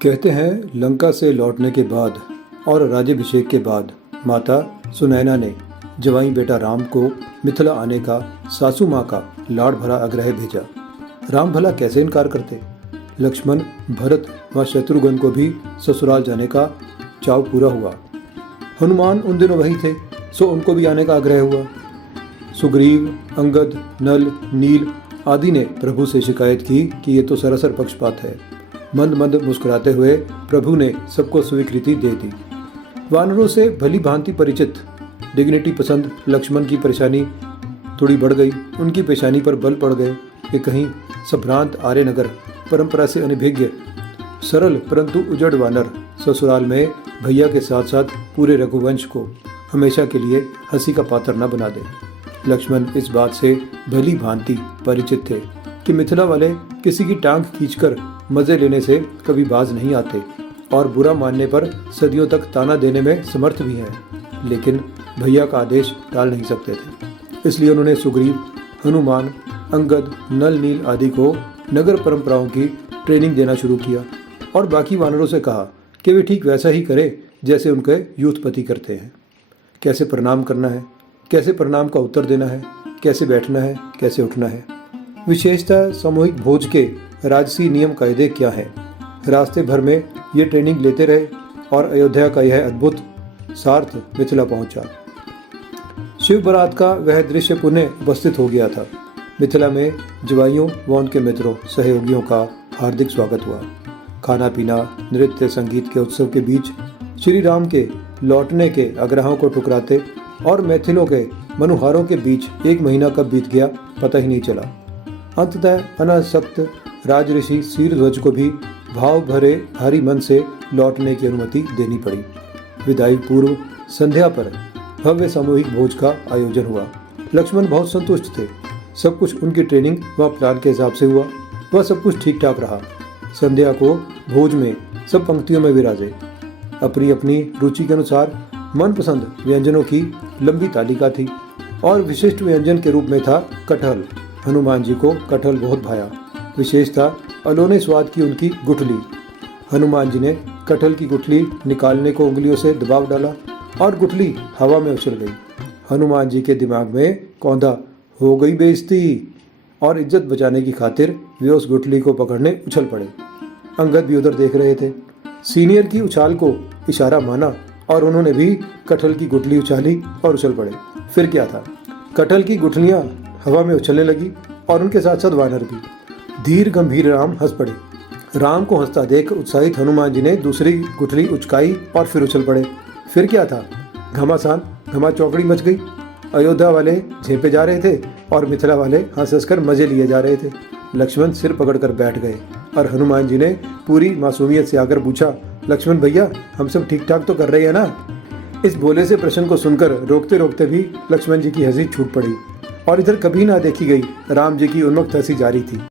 कहते हैं लंका से लौटने के बाद और राज्याभिषेक के बाद माता सुनैना ने जवाई बेटा राम को मिथिला आने का सासू माँ का लाड़ भरा आग्रह भेजा। राम भला कैसे इनकार करते। लक्ष्मण, भरत व शत्रुघ्न को भी ससुराल जाने का चाव पूरा हुआ। हनुमान उन दिनों वही थे, सो उनको भी आने का आग्रह हुआ। सुग्रीव, अंगद, नल, नील आदि ने प्रभु से शिकायत की कि ये तो सरासर पक्षपात है। मंद मंद मुस्कुराते हुए प्रभु ने सबको स्वीकृति दे दी। वानरों से भली भांति परिचित डिग्निटी पसंद लक्ष्मण की परेशानी थोड़ी बढ़ गई। उनकी पेशानी पर बल पड़ गए कि कहीं संभ्रांत आर्यनगर परंपरा से अनभिज्ञ सरल परंतु उजड़ वानर ससुराल में भैया के साथ साथ पूरे रघुवंश को हमेशा के लिए हंसी का पात्र न बना दे। लक्ष्मण इस बात से भली भांति परिचित थे कि मिथिला वाले किसी की टांग खींचकर मजे लेने से कभी बाज नहीं आते और बुरा मानने पर सदियों तक ताना देने में समर्थ भी हैं, लेकिन भैया का आदेश टाल नहीं सकते थे। इसलिए उन्होंने सुग्रीव, हनुमान, अंगद, नल, नील आदि को नगर परंपराओं की ट्रेनिंग देना शुरू किया और बाकी वानरों से कहा कि वे ठीक वैसा ही करें जैसे उनके यूथपति करते हैं। कैसे प्रणाम करना है, कैसे प्रणाम का उत्तर देना है, कैसे बैठना है, कैसे उठना है। विशेषतः सामूहिक भोज के राजसी नियम कायदे क्या हैं। रास्ते भर में ये ट्रेनिंग लेते रहे और अयोध्या का यह अद्भुत सार्थ मिथिला पहुंचा। शिव बारात का वह दृश्य पुनः उपस्थित हो गया था। मिथिला में जवाइयों व उनके मित्रों सहयोगियों का हार्दिक स्वागत हुआ। खाना पीना, नृत्य, संगीत के उत्सव के बीच श्री राम के लौटने के आग्रहों को ठुकराते और मैथिलों के मनुहारों के बीच एक महीना कब बीत गया पता ही नहीं चला। अंततः अनासक्त राजऋषि शीरध्वज को भी भाव भरे भारी मन से लौटने की अनुमति देनी पड़ी। विदाई पूर्व संध्या पर भव्य सामूहिक भोज का आयोजन हुआ। लक्ष्मण बहुत संतुष्ट थे। सब कुछ उनकी ट्रेनिंग व प्लान के हिसाब से हुआ। वह सब कुछ ठीक ठाक रहा। संध्या को भोज में सब पंक्तियों में विराजे। अपनी अपनी रुचि के अनुसार मनपसंद व्यंजनों की लंबी तालिका थी और विशिष्ट व्यंजन के रूप में था कटहल। हनुमान जी को कटहल बहुत भाया। विशेष था अलोने स्वाद की उनकी गुठली। हनुमान जी ने कटहल की गुठली निकालने को उंगलियों से दबाव डाला और गुठली हवा में उछल गई। हनुमान जी के दिमाग में कौंधा हो गई बेइज्जती और इज्जत बचाने की खातिर वे उस गुठली को पकड़ने उछल पड़े। अंगद भी उधर देख रहे थे। सीनियर की उछाल को इशारा माना और उन्होंने भी कटहल की गुठली उछाली और उछल पड़े। फिर क्या था, कटहल की गुठलियाँ हवा में उछलने लगी और उनके साथ साथ वानर भी। धीर गंभीर राम हंस पड़े। राम को हंसता देख उत्साहित हनुमान जी ने दूसरी गुठली उचकाई और फिर उछल पड़े। फिर क्या था, घमासान घमा चौकड़ी मच गई। अयोध्या वाले झेपे जा रहे थे और मिथिला वाले हंस हंस कर मजे लिए जा रहे थे। लक्ष्मण सिर पकड़कर बैठ गए और हनुमान जी ने पूरी मासूमियत से आकर पूछा, लक्ष्मण भैया हम सब ठीक ठाक तो कर रहे हैं ना। इस भोले से प्रश्न को सुनकर रोकते रोकते भी लक्ष्मण जी की हंसी छूट पड़ी और इधर कभी ना देखी गई राम जी की उन्मत्त हंसी जारी थी।